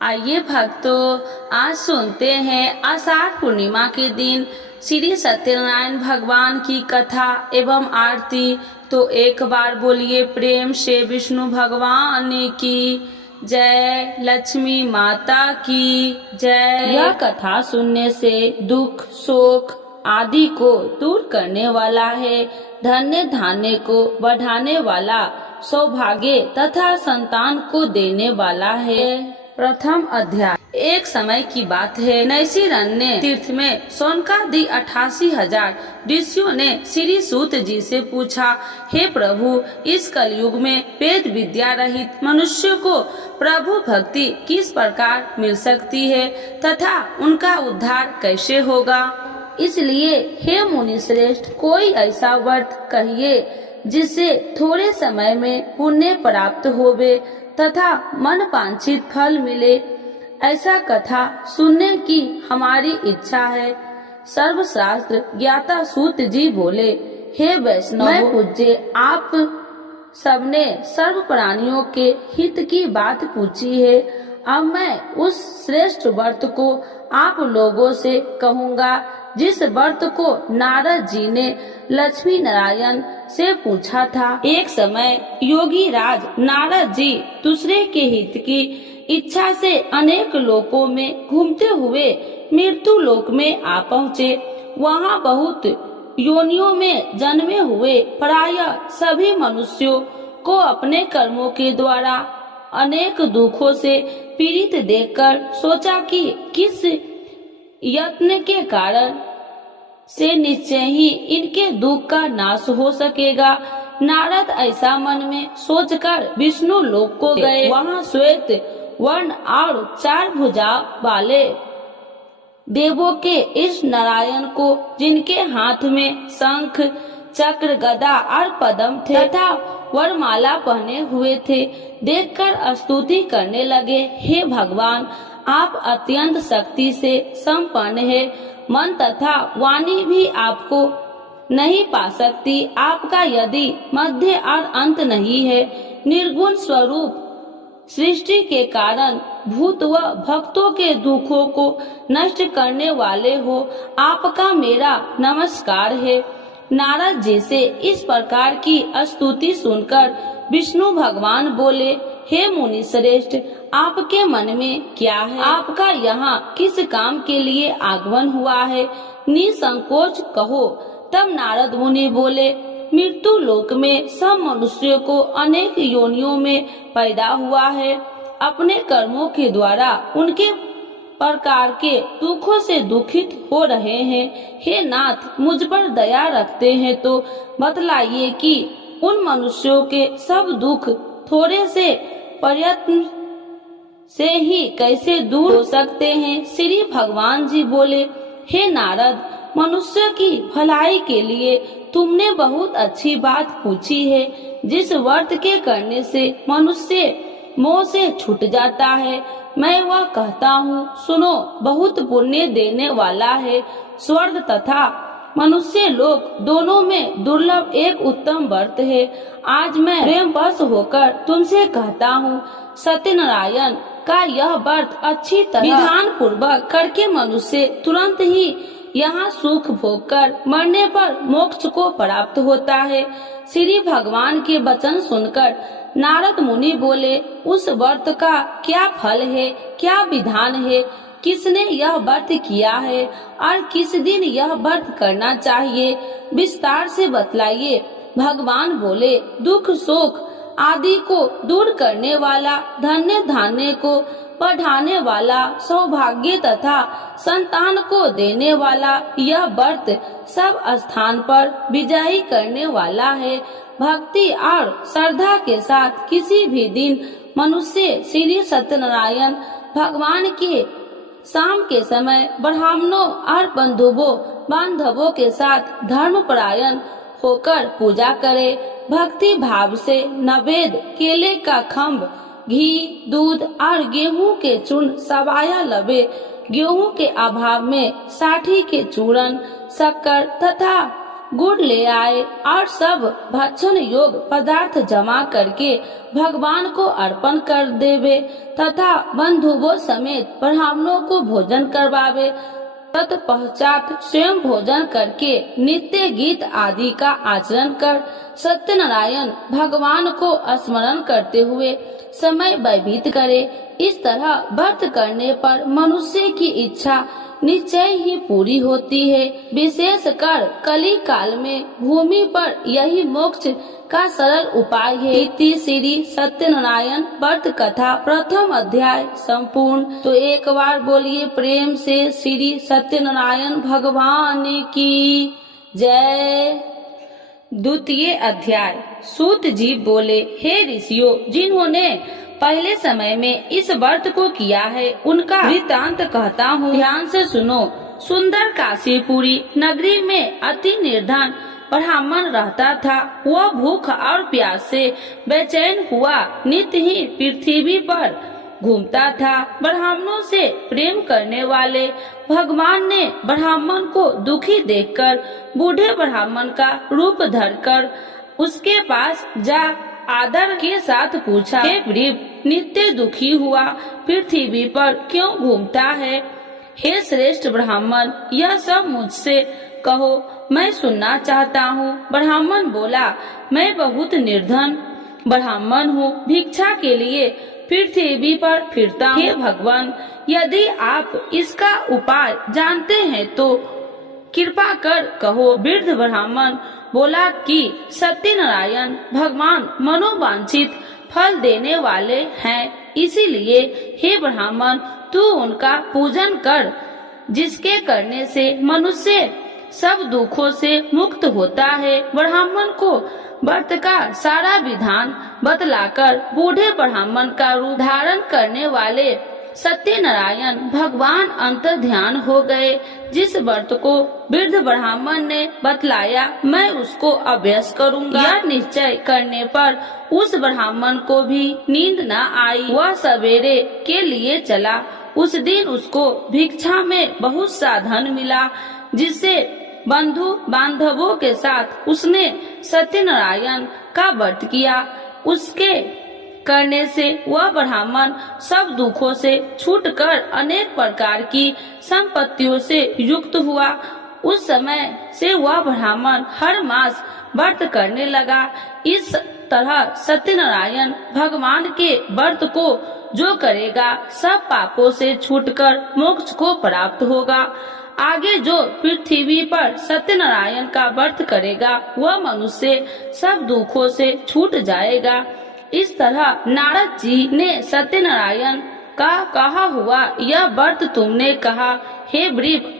आइए भक्तों, आज सुनते हैं आषाढ़ पूर्णिमा के दिन श्री सत्यनारायण भगवान की कथा एवं आरती। तो एक बार बोलिए प्रेम से विष्णु भगवान की जय, लक्ष्मी माता की जय। यह कथा सुनने से दुख शोक आदि को दूर करने वाला है, धन्य धान्य को बढ़ाने वाला, सौभाग्य तथा संतान को देने वाला है। प्रथम अध्याय। एक समय की बात है, नैषिरण्य तीर्थ में शौनकादि 88,000 ऋषियों ने श्री सूत जी से पूछा, हे प्रभु, इस कलयुग में वेद विद्या रहित मनुष्य को प्रभु भक्ति किस प्रकार मिल सकती है तथा उनका उद्धार कैसे होगा। इसलिए हे मुनि श्रेष्ठ, कोई ऐसा व्रत कहिए जिससे थोड़े समय में पुण्य प्राप्त होवे तथा मन वांछित फल मिले। ऐसा कथा सुनने की हमारी इच्छा है। सर्वशास्त्र ज्ञाता सूत जी बोले, हे वैष्णव, मैं पूज्य, आप सबने सर्व प्राणियों के हित की बात पूछी है। अब मैं उस श्रेष्ठ व्रत को आप लोगों से कहूँगा जिस व्रत को नारद जी ने लक्ष्मी नारायण से पूछा था। एक समय योगी राज नारद जी दूसरे के हित की इच्छा से अनेक लोकों में घूमते हुए मृत्यु लोक में आ पहुँचे। वहाँ बहुत योनियों में जन्मे हुए प्रायः सभी मनुष्यों को अपने कर्मों के द्वारा अनेक दुखों से पीड़ित देखकर सोचा कि किस यत्न के कारण से निश्चय ही इनके दुख का नाश हो सकेगा। नारद ऐसा मन में सोचकर विष्णु लोक को गए। वहाँ श्वेत वर्ण और 4 भुजा वाले देवों के इस नारायण को, जिनके हाथ में शंख चक्र गदा और पद्म थे तथा वरमाला पहने हुए थे, देखकर स्तुति करने लगे। हे भगवान, आप अत्यंत शक्ति से संपन्न है, मन तथा वाणी भी आपको नहीं पा सकती। आपका यदि मध्य और अंत नहीं है, निर्गुण स्वरूप सृष्टि के कारण भूत व भक्तों के दुखों को नष्ट करने वाले हो, आपका मेरा नमस्कार है। नारद जी से इस प्रकार की स्तुति सुनकर विष्णु भगवान बोले, हे मुनि श्रेष्ठ, आपके मन में क्या है? आपका यहाँ किस काम के लिए आगमन हुआ है? निसंकोच कहो। तब नारद मुनि बोले, मृत्यु लोक में सब मनुष्यों को अनेक योनियों में पैदा हुआ है। अपने कर्मों के द्वारा उनके प्रकार के दुखों से दुखित हो रहे हैं। हे नाथ, मुझ पर दया रखते हैं तो बतलाइए कि उन मनुष्यों के सब दुख थोड़े से प्रयत्न से ही कैसे दूर हो सकते हैं। श्री भगवान जी बोले, हे नारद, मनुष्य की भलाई के लिए तुमने बहुत अच्छी बात पूछी है। जिस व्रत के करने से मनुष्य मोह से छूट जाता है, मैं वह कहता हूँ, सुनो। बहुत पुण्य देने वाला है। स्वर्ग तथा मनुष्य लोक दोनों में दुर्लभ एक उत्तम व्रत है। आज मैं प्रेम वश होकर तुमसे कहता हूँ, सत्यनारायण का यह व्रत अच्छी तरह विधान पूर्वक करके मनुष्य तुरंत ही यहाँ सुख भोग कर मरने पर मोक्ष को प्राप्त होता है। श्री भगवान के वचन सुनकर नारद मुनि बोले, उस व्रत का क्या फल है, क्या विधान है, किसने यह व्रत किया है और किस दिन यह व्रत करना चाहिए, विस्तार से बतलाइए। भगवान बोले, दुख शोक आदि को दूर करने वाला, धन्य धान्य को बढ़ाने वाला, सौभाग्य तथा संतान को देने वाला, यह व्रत सब स्थान पर विजयी करने वाला है। भक्ति और श्रद्धा के साथ किसी भी दिन मनुष्य श्री सत्यनारायण भगवान के शाम के समय ब्राह्मणों और बांधवों के साथ धर्मपरायण होकर पूजा करे। भक्ति भाव से नवेद, केले का खम्भ, घी, दूध और गेहूं के चूर्ण सवाया लबे। गेहूं के अभाव में साठी के चूर्ण, शक्कर तथा गुड़ ले आए और सब भक्षण योग पदार्थ जमा करके भगवान को अर्पण कर देवे तथा बंधुओं समेत ब्राह्मणों को भोजन करवावे। तत्पश्चात स्वयं भोजन करके नित्य गीत आदि का आचरण कर सत्यनारायण भगवान को स्मरण करते हुए समय व्यतीत करे। इस तरह व्रत करने पर मनुष्य की इच्छा निश्चय ही पूरी होती है। विशेषकर कली काल में भूमि पर यही मोक्ष का सरल उपाय है। इति श्री सत्यनारायण व्रत कथा प्रथम अध्याय संपूर्ण। तो एक बार बोलिए प्रेम से श्री सत्यनारायण भगवान की जय। द्वितीय अध्याय। सूत जी बोले, हे ऋषियों, जिन्होंने पहले समय में इस व्रत को किया है उनका वृतांत कहता हूँ, ध्यान से सुनो। सुंदर काशीपुरी नगरी में अति निर्धन ब्राह्मण रहता था। वह भूख और प्यास से बेचैन हुआ नित्य ही पृथ्वी पर घूमता था। ब्राह्मणों से प्रेम करने वाले भगवान ने ब्राह्मण को दुखी देखकर बूढ़े ब्राह्मण का रूप धरकर उसके पास जा आदर के साथ पूछा, हे वृद्ध, नित्य दुखी हुआ पृथ्वी पर क्यों घूमता है? हे श्रेष्ठ ब्राह्मण, यह सब मुझसे कहो, मैं सुनना चाहता हूँ। ब्राह्मण बोला, मैं बहुत निर्धन ब्राह्मण हूँ, भिक्षा के लिए पृथ्वी पर फिरता हूँ। हे भगवान, यदि आप इसका उपाय जानते हैं तो कृपा कर कहो। वृद्ध ब्राह्मण बोला कि सत्यनारायण भगवान मनोवांछित फल देने वाले हैं, इसीलिए हे ब्राह्मण, तू उनका पूजन कर, जिसके करने से मनुष्य सब दुखों से मुक्त होता है। ब्राह्मण को व्रत का सारा विधान बतलाकर बूढ़े ब्राह्मण का रूप धारण करने वाले सत्यनारायण भगवान अंतर ध्यान हो गए। जिस व्रत को वृद्ध ब्राह्मण ने बतलाया, मैं उसको अभ्यास करूंगा। यह निश्चय करने पर उस ब्राह्मण को भी नींद न आई। वह सवेरे के लिए चला। उस दिन उसको भिक्षा में बहुत सा धन मिला, जिससे बंधु बांधवों के साथ उसने सत्यनारायण का व्रत किया। उसके करने से वह ब्राह्मण सब दुखों से छूटकर अनेक प्रकार की संपत्तियों से युक्त हुआ। उस समय से वह ब्राह्मण हर मास व्रत करने लगा। इस तरह सत्यनारायण भगवान के व्रत को जो करेगा सब पापों से छूटकर मोक्ष को प्राप्त होगा। आगे जो पृथ्वी पर सत्यनारायण का व्रत करेगा वह मनुष्य सब दुखों से छूट जाएगा। इस तरह नारद जी ने सत्यनारायण का कहा हुआ यह व्रत तुमने कहा, हे वृद्ध,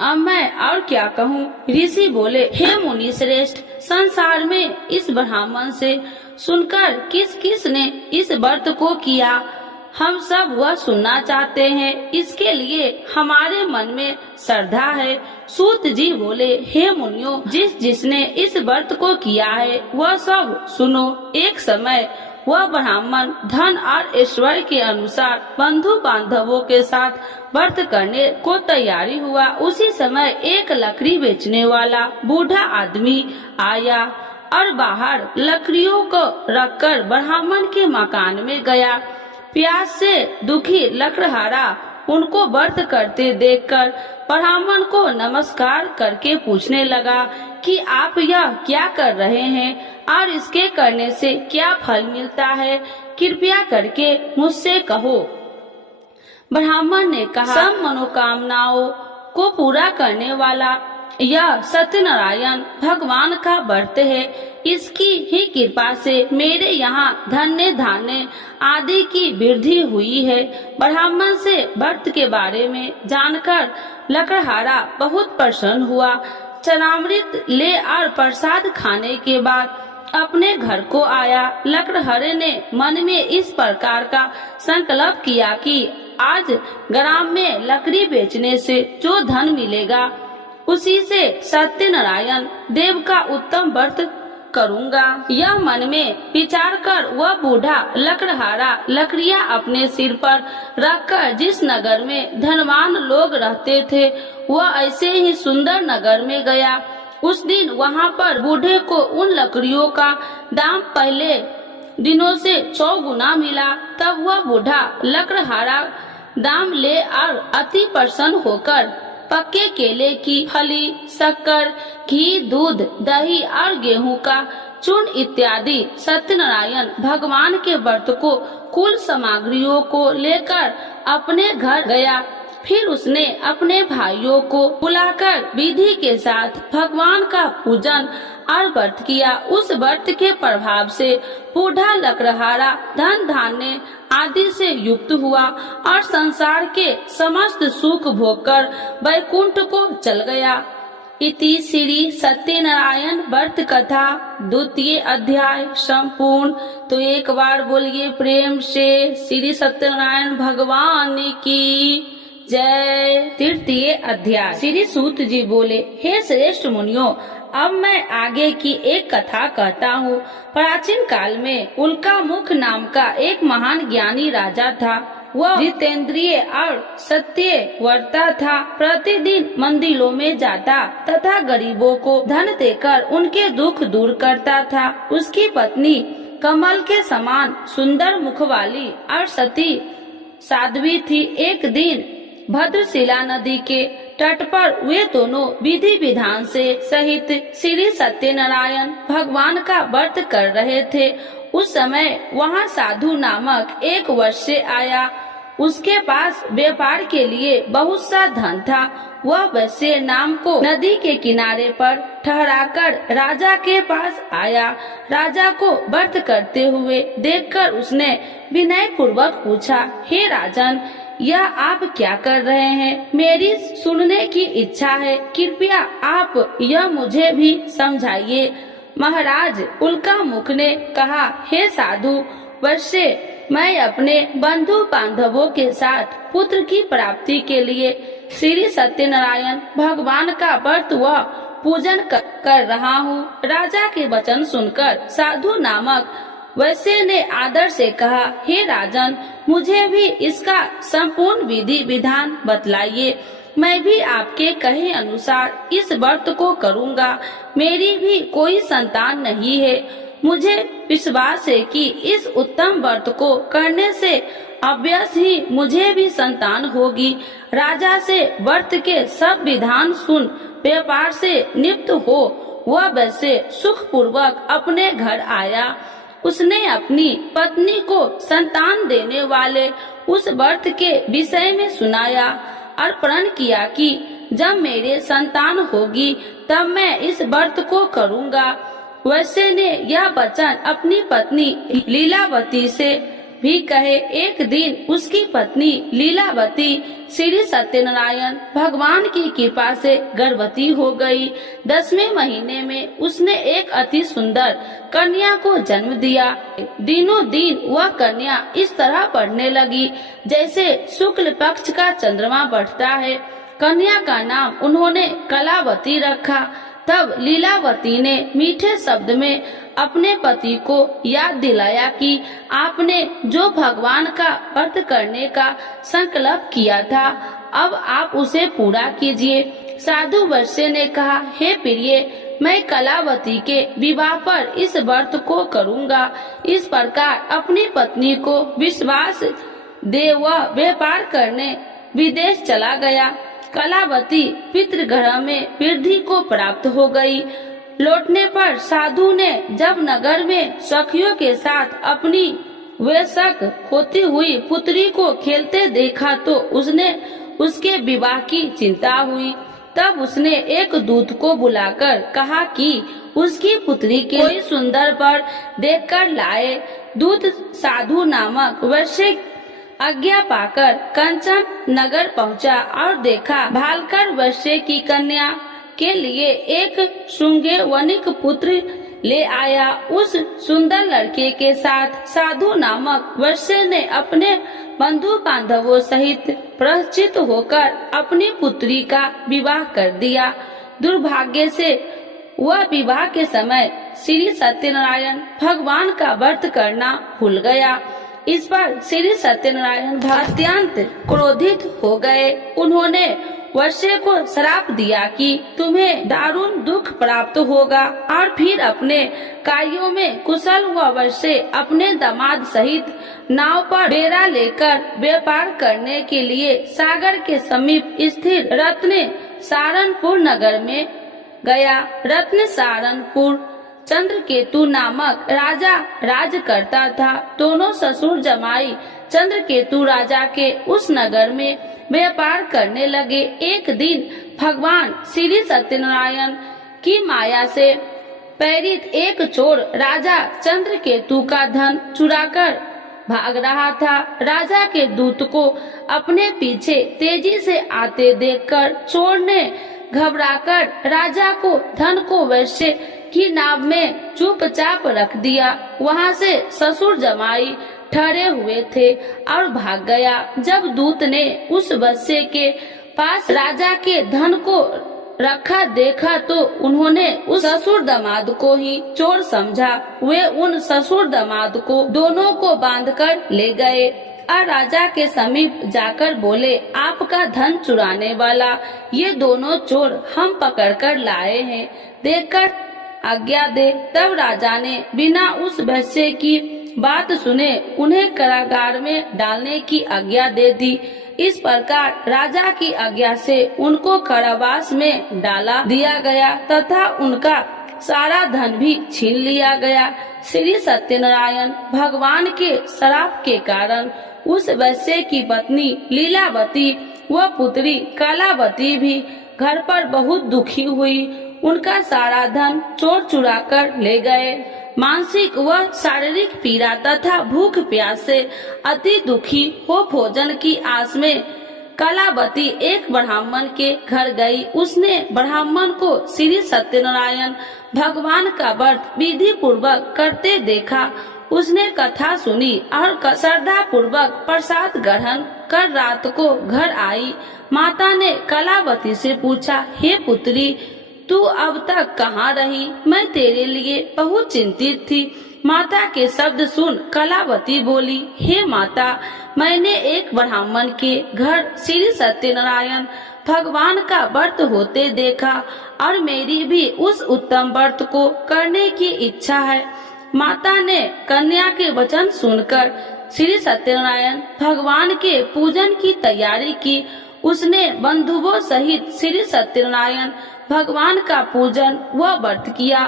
अब मैं और क्या कहूँ? ऋषि बोले, हे मुनि श्रेष्ठ, संसार में इस ब्राह्मण से सुनकर किस किस ने इस व्रत को किया, हम सब वह सुनना चाहते हैं। इसके लिए हमारे मन में श्रद्धा है। सूत जी बोले, हे मुनियों, जिसने इस व्रत को किया है वह सब सुनो। एक समय वह ब्राह्मण धन और ऐश्वर्य के अनुसार बंधु बांधवों के साथ व्रत करने को तैयारी हुआ। उसी समय एक लकड़ी बेचने वाला बूढ़ा आदमी आया और बाहर लकड़ियों को रखकर ब्राह्मण के मकान में गया। प्यास से दुखी लकड़हारा उनको व्रत करते देखकर ब्राह्मण को नमस्कार करके पूछने लगा कि आप यह क्या कर रहे हैं और इसके करने से क्या फल मिलता है, कृपया करके मुझसे कहो। ब्राह्मण ने कहा, सब मनोकामनाओं को पूरा करने वाला यह सत्यनारायण भगवान का व्रत है। इसकी ही कृपा से मेरे यहाँ धन्य धान्य आदि की वृद्धि हुई है। ब्राह्मण से व्रत के बारे में जानकर लकड़हारा बहुत प्रसन्न हुआ। चरणामृत ले और प्रसाद खाने के बाद अपने घर को आया। लकड़हारे ने मन में इस प्रकार का संकल्प किया कि आज ग्राम में लकड़ी बेचने से जो धन मिलेगा उसी से सत्यनारायण देव का उत्तम व्रत करूंगा। यह मन में विचार कर वह बूढ़ा लकड़हारा लकड़ियां अपने सिर पर रखकर जिस नगर में धनवान लोग रहते थे वह ऐसे ही सुंदर नगर में गया। उस दिन वहाँ पर बूढ़े को उन लकड़ियों का दाम पहले दिनों से 100 गुना मिला। तब वह बूढ़ा लकड़हारा दाम ले और अति प्रसन्न होकर पक्के केले की फली, शक्कर, घी, दूध, दही और गेहूं का चूर्ण इत्यादि सत्यनारायण भगवान के व्रत को कुल सामग्रियों को लेकर अपने घर गया। फिर उसने अपने भाइयों को बुलाकर विधि के साथ भगवान का पूजन और व्रत किया। उस व्रत के प्रभाव से बूढ़ा लकड़हारा धन धान्य आदि से युक्त हुआ और संसार के समस्त सुख भोगकर वैकुंठ को चल गया। इति श्री सत्यनारायण व्रत कथा 2य अध्याय संपूर्ण। तो एक बार बोलिए प्रेम से श्री सत्यनारायण भगवान की जय। 3य अध्याय। श्री सूत जी बोले, हे श्रेष्ठ मुनियों, अब मैं आगे की एक कथा कहता हूँ। प्राचीन काल में उल्कामुख नाम का एक महान ज्ञानी राजा था। वह जितेंद्रिय और सत्यव्रता था। प्रतिदिन मंदिरों में जाता तथा गरीबों को धन देकर उनके दुख दूर करता था। उसकी पत्नी कमल के समान सुंदर मुख वाली और सती साध्वी थी। एक दिन भद्रशिला नदी के तट पर वे दोनों विधि विधान से सहित श्री सत्यनारायण भगवान का व्रत कर रहे थे। उस समय वहाँ साधु नामक एक वैश्य आया। उसके पास व्यापार के लिए बहुत सा धन था। वह वैश्य नाम को नदी के किनारे पर ठहराकर राजा के पास आया। राजा को व्रत करते हुए देखकर उसने विनय पूर्वक पूछा, हे राजन, यह आप क्या कर रहे हैं? मेरी सुनने की इच्छा है, कृपया आप यह मुझे भी समझाइए। महाराज उल्कामुख ने कहा, हे साधु वैश्य, मैं अपने बंधु बांधवों के साथ पुत्र की प्राप्ति के लिए श्री सत्यनारायण भगवान का व्रत व पूजन कर रहा हूँ। राजा के वचन सुनकर साधु नामक वैश्य ने आदर से कहा, हे राजन, मुझे भी इसका संपूर्ण विधि विधान बतलाइए। मैं भी आपके कहे अनुसार इस व्रत को करूँगा। मेरी भी कोई संतान नहीं है। मुझे विश्वास है कि इस उत्तम व्रत को करने से अवश्य ही मुझे भी संतान होगी। राजा से व्रत के सब विधान सुन व्यापार से निवृत्त हो वह वैसे सुख पूर्वक अपने घर आया। उसने अपनी पत्नी को संतान देने वाले उस व्रत के विषय में सुनाया और प्रण किया कि जब मेरे संतान होगी तब मैं इस व्रत को करूँगा। वैश्य ने यह वचन अपनी पत्नी लीलावती से भी कहे। एक दिन उसकी पत्नी लीलावती श्री सत्यनारायण भगवान की कृपा से गर्भवती हो गई। 10वें महीने में उसने एक अति सुंदर कन्या को जन्म दिया। दिनों दिन वह कन्या इस तरह बढ़ने लगी जैसे शुक्ल पक्ष का चंद्रमा बढ़ता है। कन्या का नाम उन्होंने कलावती रखा। तब लीलावती ने मीठे शब्द में अपने पति को याद दिलाया कि आपने जो भगवान का व्रत करने का संकल्प किया था, अब आप उसे पूरा कीजिए। साधु वैश्य ने कहा, हे प्रिय, मैं कलावती के विवाह पर इस व्रत को करूँगा। इस प्रकार अपनी पत्नी को विश्वास दे वह व्यापार करने विदेश चला गया। कलावती पितृगृह में वृद्धि को प्राप्त हो गई। लौटने पर साधु ने जब नगर में सखियों के साथ अपनी वयस्क होती हुई पुत्री को खेलते देखा तो उसने उसके विवाह की चिंता हुई। तब उसने एक दूत को बुलाकर कहा कि उसकी पुत्री के कोई सुंदर वर देखकर लाए। दूत साधु नामक वैश्य आज्ञा पाकर कंचन नगर पहुंचा और देखा भालकर वैश्य की कन्या के लिए एक शुंगे वनिक पुत्र ले आया। उस सुंदर लड़के के साथ साधु नामक वैश्य ने अपने बंधु बांधवों सहित प्रचित होकर अपनी पुत्री का विवाह कर दिया। दुर्भाग्य से वह विवाह के समय श्री सत्यनारायण भगवान का व्रत करना भूल गया। इस पर श्री सत्यनारायण अत्यंत क्रोधित हो गए। उन्होंने वैश्य को श्राप दिया कि तुम्हें दारुण दुख प्राप्त होगा और फिर अपने कार्यों में कुशल हुआ वैश्य अपने दामाद सहित नाव पर बेड़ा लेकर व्यापार करने के लिए सागर के समीप स्थित रत्न सारनपुर नगर में गया। रत्न सारनपुर चंद्रकेतु नामक राजा राज करता था। दोनों ससुर जमाई चंद्रकेतु राजा के उस नगर में व्यापार करने लगे। एक दिन भगवान श्री सत्यनारायण की माया से प्रेरित एक चोर राजा चंद्रकेतु का धन चुराकर भाग रहा था। राजा के दूत को अपने पीछे तेजी से आते देखकर चोर ने घबराकर राजा को धन को वैश्य की नाव में चुपचाप रख दिया। वहाँ से ससुर जमाई ठहरे हुए थे और भाग गया। जब दूत ने उस वैश्य के पास राजा के धन को रखा देखा तो उन्होंने उस ससुर दामाद को ही चोर समझा। वे उन ससुर दामाद को दोनों को बांधकर ले गए और राजा के समीप जाकर बोले, आपका धन चुराने वाला ये दोनों चोर हम पकड़कर लाए हैं, देखकर आज्ञा दे। तब राजा ने बिना उस वैश्य की बात सुने उन्हें कारागार में डालने की आज्ञा दे दी। इस प्रकार राजा की आज्ञा से उनको कारावास में डाला दिया गया तथा उनका सारा धन भी छीन लिया गया। श्री सत्यनारायण भगवान के श्राप के कारण उस वैश्य की पत्नी लीलावती व पुत्री कलावती भी घर पर बहुत दुखी हुई। उनका सारा धन चोर चुरा कर ले गए। मानसिक व शारीरिक पीड़ा तथा भूख प्यास से अति दुखी हो भोजन की आस में कलावती एक ब्राह्मण के घर गई। उसने ब्राह्मण को श्री सत्यनारायण भगवान का व्रत विधि पूर्वक करते देखा। उसने कथा सुनी और श्रद्धा पूर्वक प्रसाद ग्रहण कर रात को घर आई। माता ने कलावती से पूछा, हे पुत्री, तू अब तक कहाँ रही? मैं तेरे लिए बहुत चिंतित थी। माता के शब्द सुन कलावती बोली, हे माता, मैंने एक ब्राह्मण के घर श्री सत्यनारायण भगवान का व्रत होते देखा और मेरी भी उस उत्तम व्रत को करने की इच्छा है। माता ने कन्या के वचन सुनकर श्री सत्यनारायण भगवान के पूजन की तैयारी की। उसने बंधुओं सहित श्री सत्यनारायण भगवान का पूजन व व्रत किया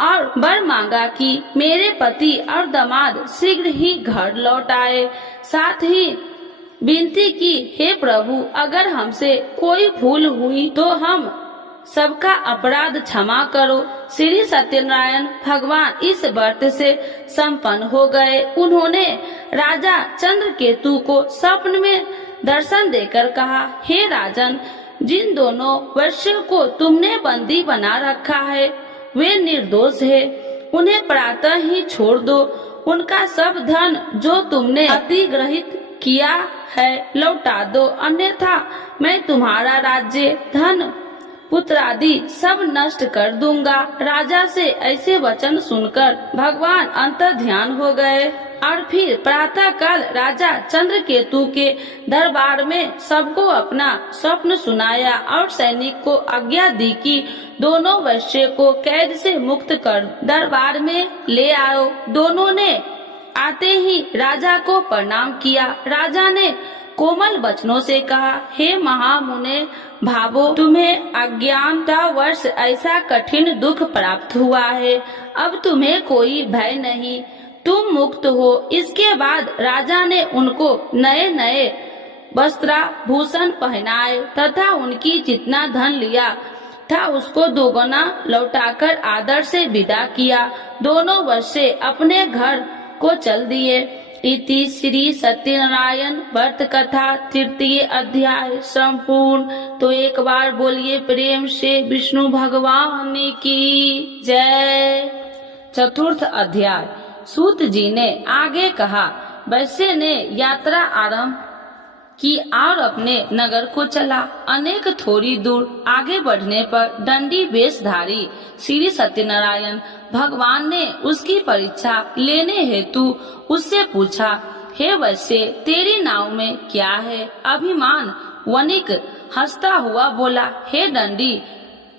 और वर मांगा कि मेरे पति और दामाद शीघ्र ही घर लौट आए। साथ ही विनती की, हे प्रभु, अगर हमसे कोई भूल हुई तो हम सबका अपराध क्षमा करो। श्री सत्यनारायण भगवान इस व्रत से संपन्न हो गए। उन्होंने राजा चंद्रकेतु को स्वप्न में दर्शन देकर कहा, हे राजन, जिन दोनों वैश्यों को तुमने बंदी बना रखा है वे निर्दोष है। उन्हें प्रातः ही छोड़ दो। उनका सब धन जो तुमने अधिग्रहित किया है लौटा दो, अन्यथा मैं तुम्हारा राज्य, धन, पुत्र आदि सब नष्ट कर दूंगा। राजा से ऐसे वचन सुनकर भगवान अंतर्ध्यान हो गए और फिर प्रातः काल राजा चंद्रकेतु के दरबार में सबको अपना स्वप्न सुनाया और सैनिक को आज्ञा दी कि दोनों वैश्य को कैद से मुक्त कर दरबार में ले आओ। दोनों ने आते ही राजा को प्रणाम किया। राजा ने कोमल वचनों से कहा, हे महामुने भावो, तुम्हें अज्ञानतावश ऐसा कठिन दुख प्राप्त हुआ है। अब तुम्हें कोई भय नहीं, तुम मुक्त हो। इसके बाद राजा ने उनको नए नए वस्त्राभूषण पहनाए तथा उनकी जितना धन लिया था उसको दोगुना लौटाकर आदर से विदा किया। दोनों वैश्य अपने घर को चल दिए। इति श्री सत्यनारायण व्रत कथा तृतीय अध्याय संपूर्ण। तो एक बार बोलिए प्रेम से विष्णु भगवान की जय। चतुर्थ अध्याय। सूत जी ने आगे कहा, वैश्य ने यात्रा आरंभ की और अपने नगर को चला। अनेक थोड़ी दूर आगे बढ़ने पर दंडी वेशधारी श्री सत्यनारायण भगवान ने उसकी परीक्षा लेने हेतु उससे पूछा, हे वैश्य, तेरी नाव में क्या है? अभिमान वणिक हंसता हुआ बोला, हे दंडी,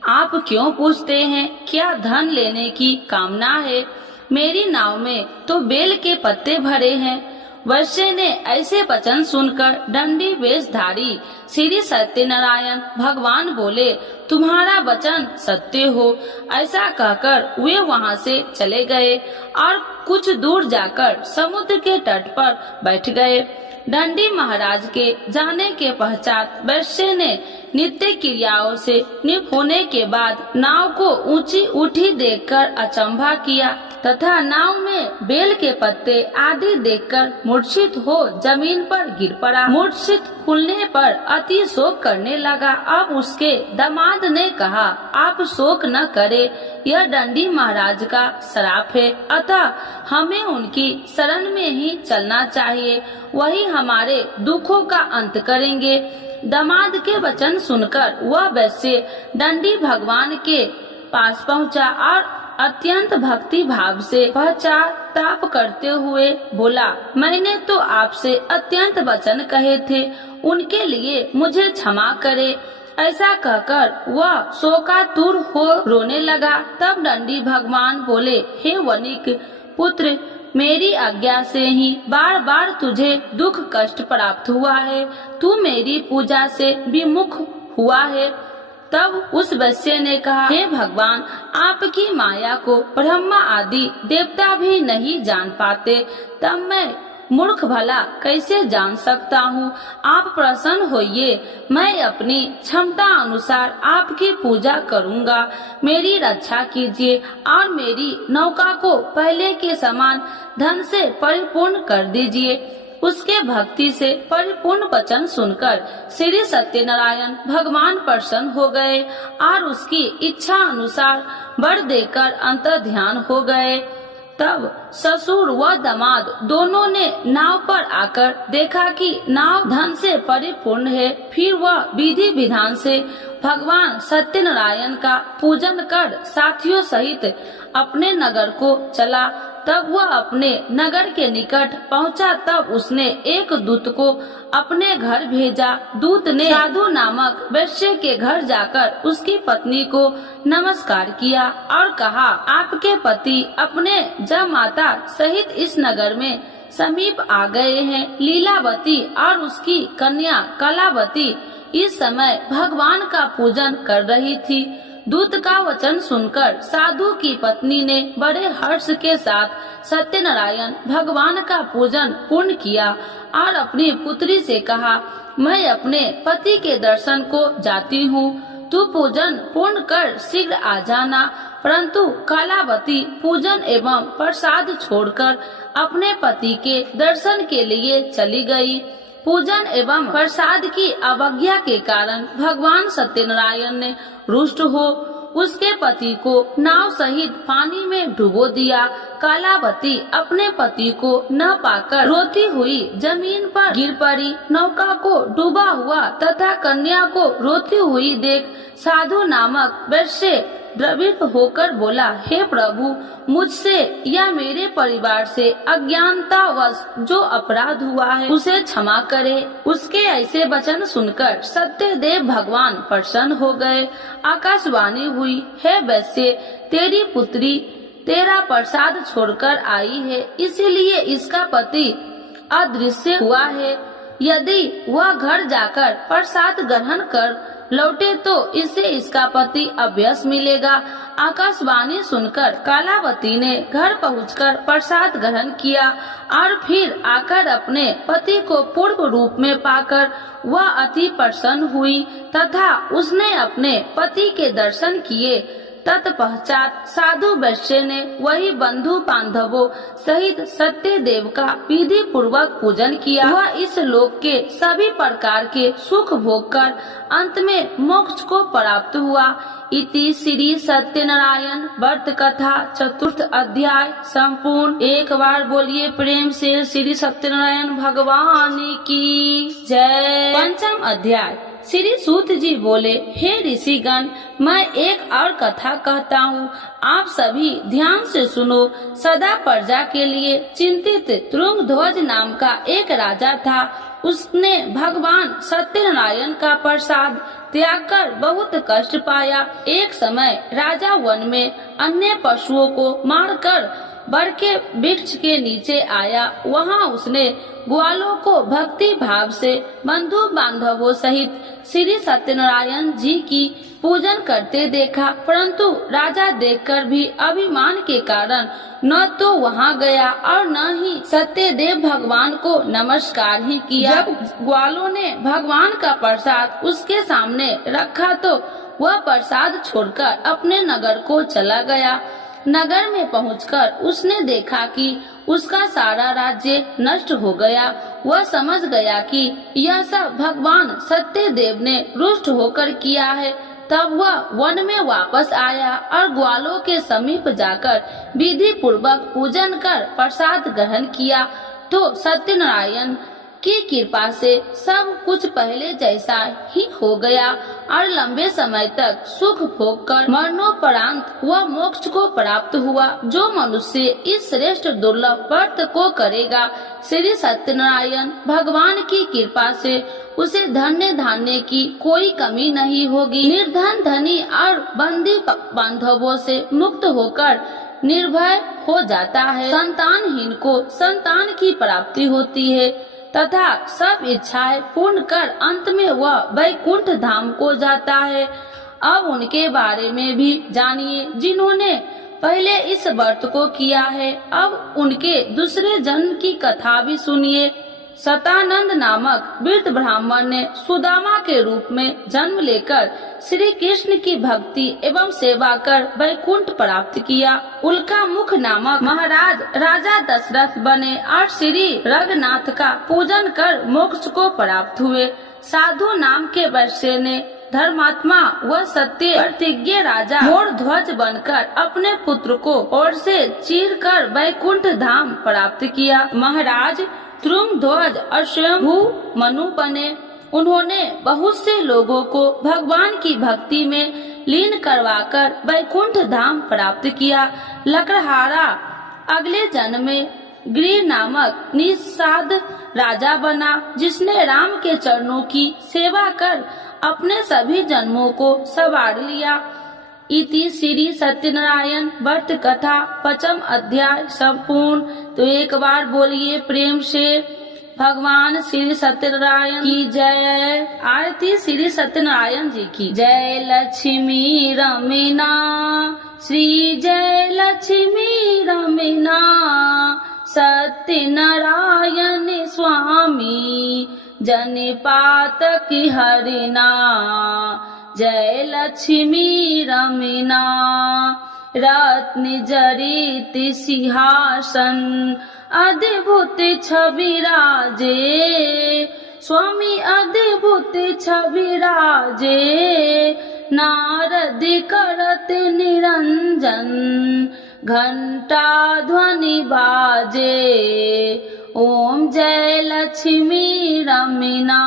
आप क्यों पूछते हैं? क्या धन लेने की कामना है? मेरी नाव में तो बेल के पत्ते भरे हैं। वैश्य ने ऐसे वचन सुनकर दंडी वेशधारी श्री सत्यनारायण भगवान बोले, तुम्हारा वचन सत्य हो। ऐसा कहकर वे वहाँ से चले गए और कुछ दूर जाकर समुद्र के तट पर बैठ गए। दंडी महाराज के जाने के पश्चात वैश्य ने नित्य क्रियाओं से निपुण होने के बाद नाव को ऊंची उठी देखकर अचंभा किया तथा नाव में बेल के पत्ते आदि देखकर मूर्छित हो जमीन पर गिर पड़ा। मूर्छित खुलने पर अति शोक करने लगा। अब उसके दामाद ने कहा, आप शोक न करे, यह दंडी महाराज का श्राप है, अतः हमें उनकी शरण में ही चलना चाहिए, वही हमारे दुखों का अंत करेंगे। दामाद के वचन सुनकर वह वैश्य दंडी भगवान के पास पहुंचा और अत्यंत भक्ति भाव से पश्चाताप करते हुए बोला, मैंने तो आपसे अत्यंत वचन कहे थे, उनके लिए मुझे क्षमा करे। ऐसा कहकर वह शोकातुर हो रोने लगा। तब दंडी भगवान बोले, हे वणिक पुत्र, मेरी आज्ञा से ही बार बार तुझे दुख कष्ट प्राप्त हुआ है, तू मेरी पूजा से विमुख हुआ है। तब उस वैश्य ने कहा, हे भगवान, आपकी माया को ब्रह्मा आदि देवता भी नहीं जान पाते, तब मैं मूर्ख भला कैसे जान सकता हूँ? आप प्रसन्न होइए, मैं अपनी क्षमता अनुसार आपकी पूजा करूँगा। मेरी रक्षा कीजिए और मेरी नौका को पहले के समान धन से परिपूर्ण कर दीजिए। उसके भक्ति से परिपूर्ण वचन सुनकर श्री सत्यनारायण भगवान प्रसन्न हो गए और उसकी इच्छा अनुसार वर देकर अंतर्ध्यान हो गए। तब ससुर व दामाद दोनों ने नाव पर आकर देखा कि नाव धन से परिपूर्ण है। फिर वह विधि विधान से भगवान सत्यनारायण का पूजन कर साथियों सहित अपने नगर को चला। तब वह अपने नगर के निकट पहुंचा। तब उसने एक दूत को अपने घर भेजा। दूत ने साधु नामक वैश्य के घर जाकर उसकी पत्नी को नमस्कार किया और कहा, आपके पति अपने जमाता सहित इस नगर में समीप आ गए हैं। लीलावती और उसकी कन्या कलावती इस समय भगवान का पूजन कर रही थी। दूत का वचन सुनकर साधु की पत्नी ने बड़े हर्ष के साथ सत्यनारायण भगवान का पूजन पूर्ण किया और अपनी पुत्री से कहा, मैं अपने पति के दर्शन को जाती हूँ, तू पूजन पूर्ण कर शीघ्र आ जाना। परंतु कलावती पूजन एवं प्रसाद छोड़कर अपने पति के दर्शन के लिए चली गई। पूजन एवं प्रसाद की अवज्ञा के कारण भगवान सत्यनारायण ने रुष्ट हो उसके पति को नाव सहित पानी में डुबो दिया। कलावती अपने पति को न पाकर रोती हुई जमीन पर गिर पड़ी। नौका को डूबा हुआ तथा कन्या को रोती हुई देख साधु नामक वैश्य द्रवित होकर बोला, हे प्रभु, मुझसे या मेरे परिवार से अज्ञानतावश जो अपराध हुआ है उसे क्षमा करे। उसके ऐसे वचन सुनकर सत्यदेव भगवान प्रसन्न हो गए। आकाशवाणी हुई, हे वैश्य, तेरी पुत्री तेरा प्रसाद छोड़कर आई है, इसीलिए इसका पति अदृश्य हुआ है। यदि वह घर जाकर प्रसाद ग्रहण कर लौटे तो इसे इसका पति अवश्य मिलेगा। आकाशवाणी सुनकर कलावती ने घर पहुंचकर प्रसाद ग्रहण किया और फिर आकर अपने पति को पूर्व रूप में पाकर वह अति प्रसन्न हुई तथा उसने अपने पति के दर्शन किए। तत्पश्चात साधु वैश्य ने वही बंधु बांधवों सहित सत्य देव का विधि पूर्वक पूजन किया। वह इस लोक के सभी प्रकार के सुख भोग कर अंत में मोक्ष को प्राप्त हुआ। इति श्री सत्यनारायण व्रत कथा चतुर्थ अध्याय संपूर्ण। एक बार बोलिए प्रेम से श्री सत्यनारायण भगवान की जय। पंचम अध्याय श्री सूत जी बोले, हे ऋषिगण, मैं एक और कथा कहता हूँ, आप सभी ध्यान से सुनो। सदा प्रजा के लिए चिंतित तुंगध्वज नाम का एक राजा था। उसने भगवान सत्यनारायण का प्रसाद त्याग कर बहुत कष्ट पाया। एक समय राजा वन में अन्य पशुओं को मारकर बर के वृक्ष के नीचे आया। वहाँ उसने ग्वालों को भक्ति भाव से बंधु बांधवों सहित श्री सत्यनारायण जी की पूजन करते देखा, परंतु राजा देखकर भी अभिमान के कारण न तो वहाँ गया और न ही सत्यदेव भगवान को नमस्कार ही किया। जब ग्वालों ने भगवान का प्रसाद उसके सामने रखा तो वह प्रसाद छोड़कर अपने नगर को चला गया। नगर में पहुंचकर उसने देखा कि उसका सारा राज्य नष्ट हो गया। वह समझ गया कि यह सब भगवान सत्यदेव ने रुष्ट होकर किया है। तब वह वन में वापस आया और ग्वालों के समीप जाकर विधि पूर्वक पूजन कर प्रसाद ग्रहण किया तो सत्यनारायण की कृपा से सब कुछ पहले जैसा ही हो गया और लंबे समय तक सुख भोग कर मरणोपरांत वह मोक्ष को प्राप्त हुआ। जो मनुष्य इस श्रेष्ठ दुर्लभ व्रत को करेगा, श्री सत्यनारायण भगवान की कृपा से उसे धन्य धान्य की कोई कमी नहीं होगी। निर्धन धनी और बंदी बांधवों से मुक्त होकर निर्भय हो जाता है। संतानहीन को संतान की प्राप्ति होती है तथा सब इच्छाएं पूर्ण कर अंत में वह वैकुंठ धाम को जाता है। अब उनके बारे में भी जानिए जिन्होंने पहले इस व्रत को किया है। अब उनके दूसरे जन्म की कथा भी सुनिए। सतानंद नामक वृद्ध ब्राह्मण ने सुदामा के रूप में जन्म लेकर श्री कृष्ण की भक्ति एवं सेवा कर वैकुंठ प्राप्त किया। उल्का मुख नामक महाराज राजा दशरथ बने और श्री रघुनाथ का पूजन कर मोक्ष को प्राप्त हुए। साधु नाम के वैश्य ने धर्मात्मा व सत्य प्रतिज्ञ राजा मोरध्वज बनकर अपने पुत्र को ओर से चीर कर वैकुंठ धाम प्राप्त किया। महाराज तुंगध्वज और स्वयंभू मनु बने। उन्होंने बहुत से लोगों को भगवान की भक्ति में लीन करवाकर वैकुंठ धाम प्राप्त किया। लकड़हारा अगले जन्म में गिरि नामक निषाद राजा बना, जिसने राम के चरणों की सेवा कर अपने सभी जन्मों को संवार लिया। इति श्री सत्यनारायण व्रत कथा 5th अध्याय संपूर्ण। तो एक बार बोलिए प्रेम से भगवान श्री सत्यनारायण की जय। आरती श्री सत्यनारायण जी की जय। लक्ष्मी रमीना श्री जय लक्ष्मी रमीना सत्यनारायण स्वामी जनिपात की हरिना। जय लक्ष्मी रमीना रत्न जड़ित सिंहासन अद्भुत छवि राजे स्वामी अद्भुत छवि राजे। नारद करत निरंजन घंटा ध्वनि बाजे। ओम जय लक्ष्मी रमीना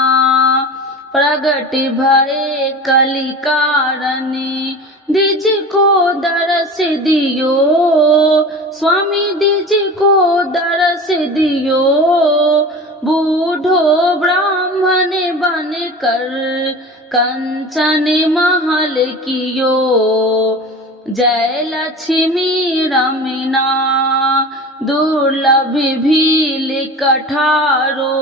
प्रगट भये कलिकारणी दिज को दरस दियो स्वामी दिज को दरस दियो। बूढ़ो ब्राह्मण बन कर कंचन महल कियो। जय लक्ष्मी रमीना दुर्लभ भील कठारो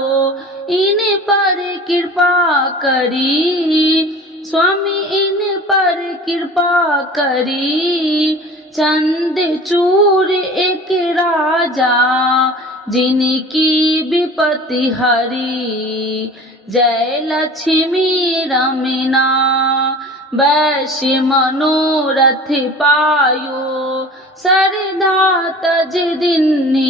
इन पर कृपा करी स्वामी इन पर कृपा करी। चंद चूर एक राजा जिनकी विपत्ति हरी। जय लक्ष्मी रमीना वैश्य मनोरथ पायो सरदा तज दिन्नी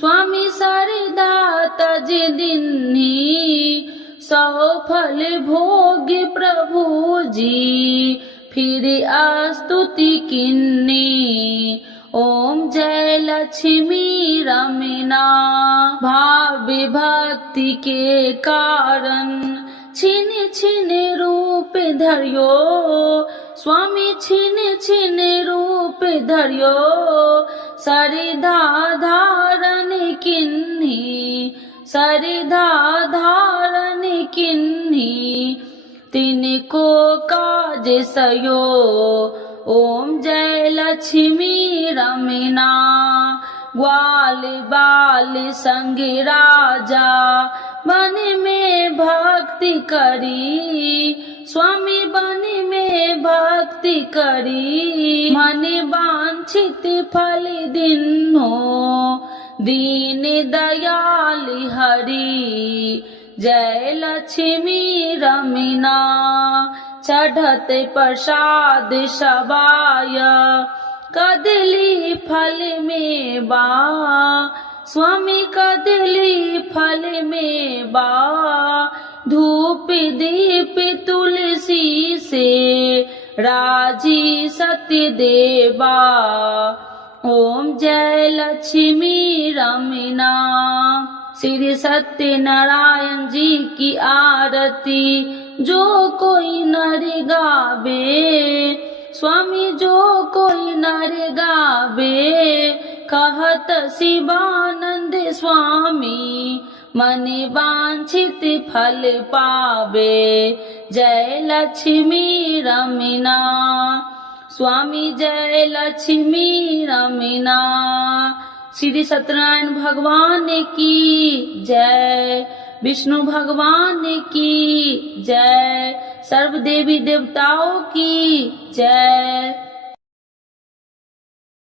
स्वामी सरदा तज दिन्नी। सफल भोग प्रभु जी फिर स्तुति किन्नी। ओम जय लक्ष्मी रमीना भाव भक्ति के कारण छिन छिन रूप धरियो स्वामी छिन छिन रूप धरियो सरिधा धारण किन्ही सरिधा धारण किन्ही तिनको काज सयो ओम जय लक्ष्मी रमना ग्वाल बाल संग राजा मन में भक्ति करी स्वामी बन में भक्ति करी मन वांछित फल दिन्हो दीन दयाल हरि जय लक्ष्मी रमना चढ़त प्रसाद सबाय कदली फल में बा स्वामी कदली फल में बा धूप दीप तुलसी से राजी सत्य देवा ओम जय लक्ष्मी रमना। श्री सत्यनारायण जी की आरती जो कोई नर गावे स्वामी जो कोई नर गावे कहत शिवानंद स्वामी मन वांछित फल पावे जय लक्ष्मी रमना स्वामी जय लक्ष्मी रमना। श्री सत्यनारायण भगवान की जय विष्णु भगवान की जय सर्व देवी देवताओं की जय।